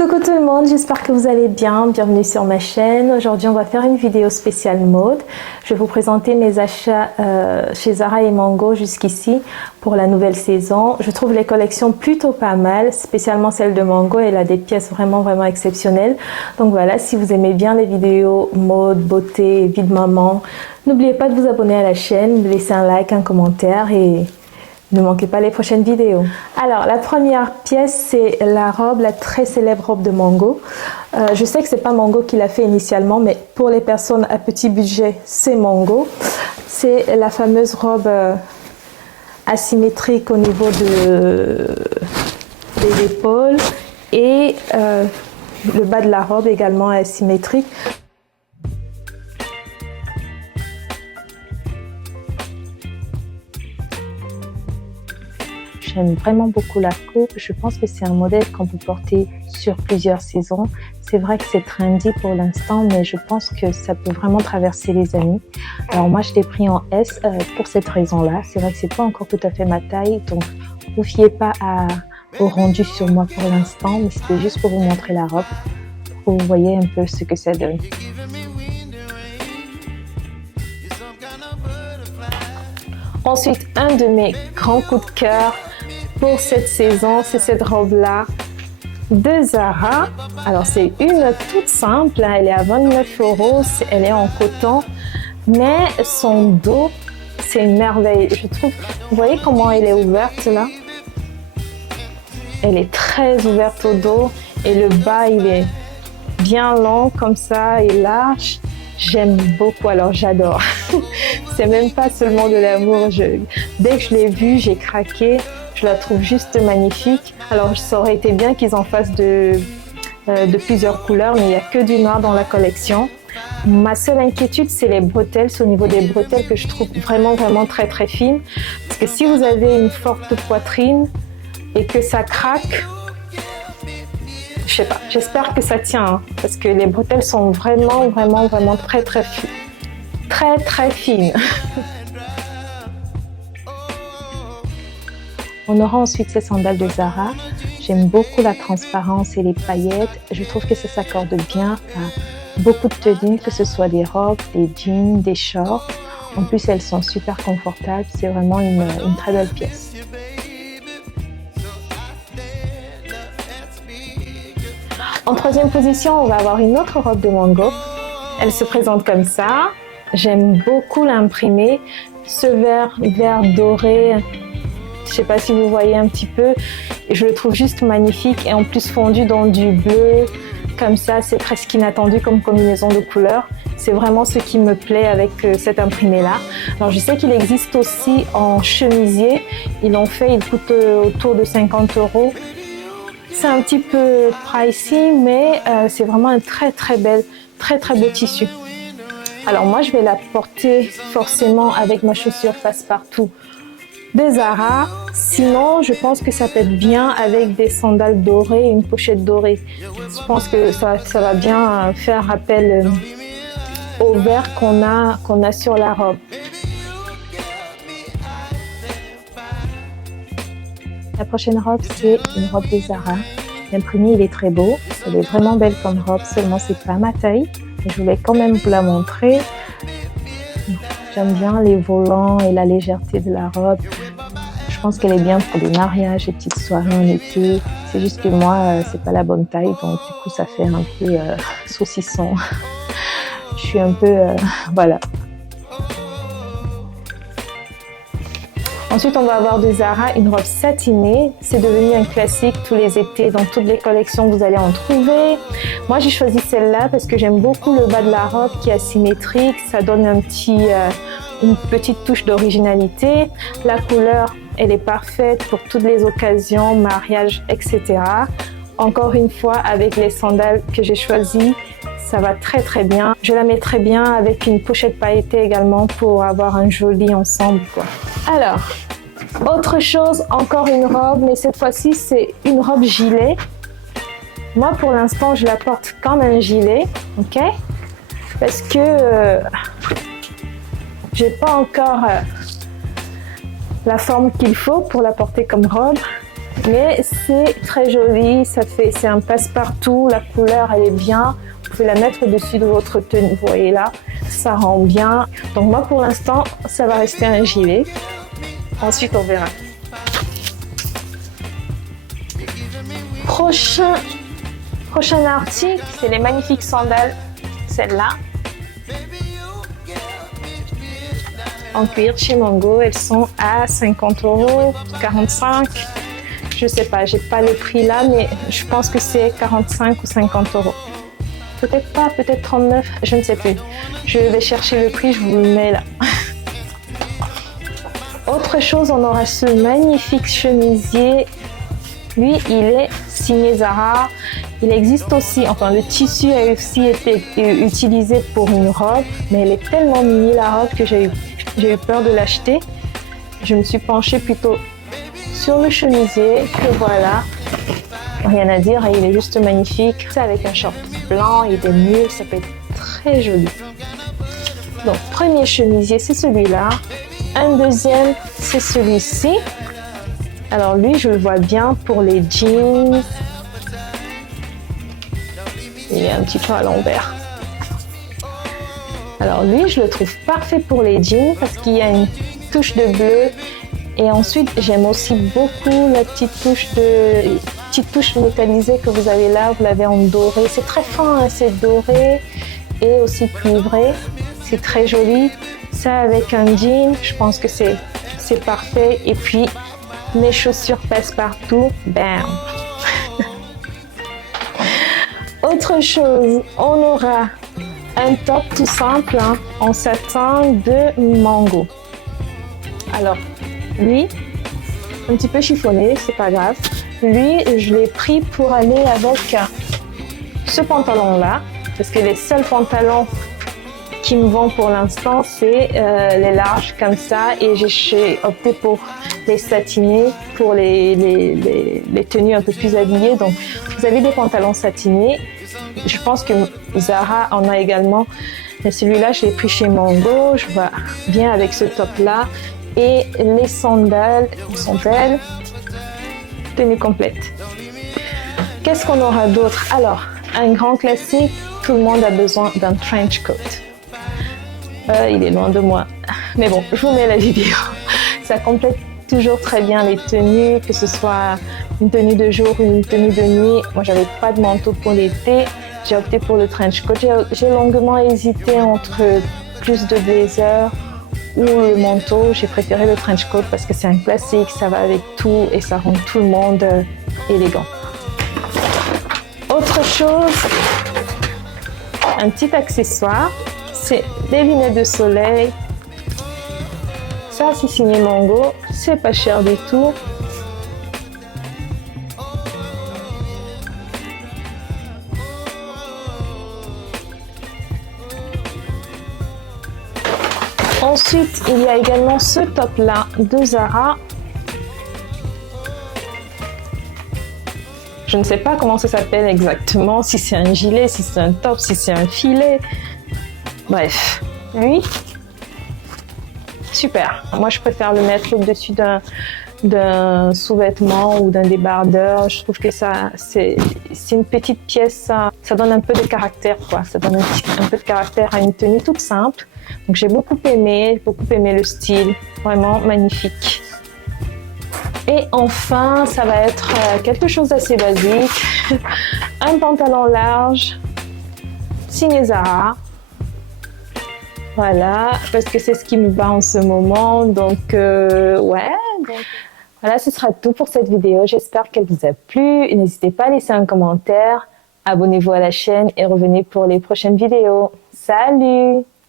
Coucou tout le monde, j'espère que vous allez bien. Bienvenue sur ma chaîne. Aujourd'hui, on va faire une vidéo spéciale mode. Je vais vous présenter mes achats chez Zara et Mango jusqu'ici pour la nouvelle saison. Je trouve les collections plutôt pas mal, spécialement celle de Mango. Elle a des pièces vraiment exceptionnelles. Donc voilà, si vous aimez bien les vidéos mode, beauté, vie de maman, n'oubliez pas de vous abonner à la chaîne, de laisser un like, un commentaire et ne manquez pas les prochaines vidéos. Alors, la première pièce, c'est la robe, la très célèbre robe de Mango. Je sais que c'est pas Mango qui l'a fait initialement, mais pour les personnes à petit budget, c'est Mango. C'est la fameuse robe asymétrique au niveau des épaules et le bas de la robe également asymétrique. J'aime vraiment beaucoup la coupe. Je pense que c'est un modèle qu'on peut porter sur plusieurs saisons. C'est vrai que c'est trendy pour l'instant, mais je pense que ça peut vraiment traverser les années. Alors moi, je l'ai pris en S pour cette raison-là. C'est vrai que c'est pas encore tout à fait ma taille, donc vous fiez pas au rendu sur moi pour l'instant, mais c'était juste pour vous montrer la robe, pour que vous voyez un peu ce que ça donne. Ensuite, un de mes grands coups de cœur pour cette saison, c'est cette robe-là de Zara. Alors, c'est une toute simple, hein, elle est à 29 €, elle est en coton, mais son dos, c'est une merveille. Je trouve, vous voyez comment elle est ouverte là? Elle est très ouverte au dos et le bas, il est bien long comme ça et large. J'aime beaucoup, alors j'adore. C'est même pas seulement de l'amour. Dès que je l'ai vue, j'ai craqué. Je la trouve juste magnifique. Alors ça aurait été bien qu'ils en fassent de plusieurs couleurs, mais il n'y a que du noir dans la collection. Ma seule inquiétude, c'est les bretelles. C'est au niveau des bretelles que je trouve vraiment très fines. Parce que si vous avez une forte poitrine et que ça craque, je sais pas, j'espère que ça tient, hein, parce que les bretelles sont vraiment très fines. On aura ensuite ces sandales de Zara. J'aime beaucoup la transparence et les paillettes. Je trouve que ça s'accorde bien à beaucoup de tenues, que ce soit des robes, des jeans, des shorts. En plus, elles sont super confortables. C'est vraiment une très belle pièce. En troisième position, on va avoir une autre robe de Mango. Elle se présente comme ça. J'aime beaucoup l'imprimé. Ce vert doré, je ne sais pas si vous voyez un petit peu, je le trouve juste magnifique et en plus fondu dans du bleu. Comme ça, c'est presque inattendu comme combinaison de couleurs. C'est vraiment ce qui me plaît avec cet imprimé-là. Alors, je sais qu'il existe aussi en chemisier. Ils l'ont fait, il coûte autour de 50 €. C'est un petit peu pricey, mais c'est vraiment un très beau tissu. Alors moi, je vais la porter forcément avec ma chaussure passe-partout de Zara. Sinon, je pense que ça peut être bien avec des sandales dorées et une pochette dorée. Je pense que ça va bien faire appel au vert qu'on a sur la robe. La prochaine robe, c'est une robe de Zara. L'imprimé, il est très beau. Elle est vraiment belle comme robe, seulement c'est pas ma taille. Je voulais quand même vous la montrer. J'aime bien les volants et la légèreté de la robe. Je pense qu'elle est bien pour les mariages, les petites soirées en été. C'est juste que moi, c'est pas la bonne taille, donc du coup, ça fait un peu saucisson. Je suis un peu, voilà. Ensuite, on va avoir de Zara une robe satinée. C'est devenu un classique tous les étés. Dans toutes les collections, vous allez en trouver. Moi, j'ai choisi celle-là parce que j'aime beaucoup le bas de la robe qui est asymétrique. Ça donne une petite touche d'originalité. La couleur, elle est parfaite pour toutes les occasions, mariage, etc. Encore une fois, avec les sandales que j'ai choisies, ça va très bien. Je la mettrai bien avec une pochette pailletée également pour avoir un joli ensemble, quoi. Alors, autre chose, encore une robe, mais cette fois-ci, c'est une robe gilet. Moi, pour l'instant, je la porte comme un gilet, ok? Parce que j'ai pas encore la forme qu'il faut pour la porter comme robe. Mais c'est très joli, c'est un passe-partout, la couleur elle est bien. Vous pouvez la mettre au-dessus de votre tenue, vous voyez là, ça rend bien. Donc moi pour l'instant, ça va rester un gilet. Ensuite on verra. Prochain article, c'est les magnifiques sandales, celles-là. En cuir chez Mango, elles sont à 50 €, 45. Je sais pas, j'ai pas le prix là, mais je pense que c'est 45 ou 50 €. Peut-être pas, peut-être 39, je ne sais plus. Je vais chercher le prix, je vous le mets là. Autre chose, on aura ce magnifique chemisier. Lui, il est signé Zara. Il existe aussi, enfin le tissu a aussi été utilisé pour une robe, mais elle est tellement mini la robe que j'ai eu peur de l'acheter. Je me suis penchée plutôt sur le chemisier, que voilà. Rien à dire, il est juste magnifique. C'est avec un short blanc et des mules, ça peut être très joli. Donc, premier chemisier, c'est celui-là. Un deuxième, c'est celui-ci. Alors lui, je le vois bien pour les jeans. Il est un petit peu à l'envers. Alors lui, je le trouve parfait pour les jeans parce qu'il y a une touche de bleu. Et ensuite, j'aime aussi beaucoup la petite touche métallisée que vous avez là. Vous l'avez en doré. C'est très fin, hein, c'est doré et aussi cuivré. C'est très joli. Ça avec un jean, je pense que c'est parfait. Et puis, mes chaussures passe-partout. Bam! Autre chose, on aura un top tout simple hein, en satin de Mango. Alors, lui, un petit peu chiffonné, c'est pas grave. Lui, je l'ai pris pour aller avec ce pantalon-là, parce que les seuls pantalons qui me vont pour l'instant, c'est les larges comme ça, et j'ai opté pour les satinés, pour les tenues un peu plus habillées. Donc, vous avez des pantalons satinés. Je pense que Zara en a également, mais celui-là, je l'ai pris chez Mango. Je vois bien avec ce top-là. Et les sandales, où sont-elles? Tenue complète. Qu'est-ce qu'on aura d'autre? Alors, un grand classique, tout le monde a besoin d'un trench coat. Il est loin de moi. Mais bon, je vous mets la vidéo. Ça complète toujours très bien les tenues, que ce soit une tenue de jour ou une tenue de nuit. Moi, j'avais pas de manteau pour l'été. J'ai opté pour le trench coat. J'ai longuement hésité entre plus de blazer ou le manteau. J'ai préféré le trench coat parce que c'est un classique, ça va avec tout et ça rend tout le monde élégant. Autre chose, un petit accessoire, c'est des lunettes de soleil. Ça, c'est signé Mango, c'est pas cher du tout. Ensuite, il y a également ce top-là de Zara. Je ne sais pas comment ça s'appelle exactement, si c'est un gilet, si c'est un top, si c'est un filet. Bref, lui, super. Moi, je préfère le mettre au-dessus d'un sous-vêtement ou d'un débardeur. Je trouve que c'est une petite pièce, ça donne un peu de caractère, quoi. Ça donne un peu de caractère à une tenue toute simple. Donc j'ai beaucoup aimé le style, vraiment magnifique. Et enfin, ça va être quelque chose d'assez basique, un pantalon large, signé Zara. Voilà, parce que c'est ce qui me va en ce moment, donc ouais. Voilà, ce sera tout pour cette vidéo. J'espère qu'elle vous a plu. N'hésitez pas à laisser un commentaire, abonnez-vous à la chaîne et revenez pour les prochaines vidéos. Salut!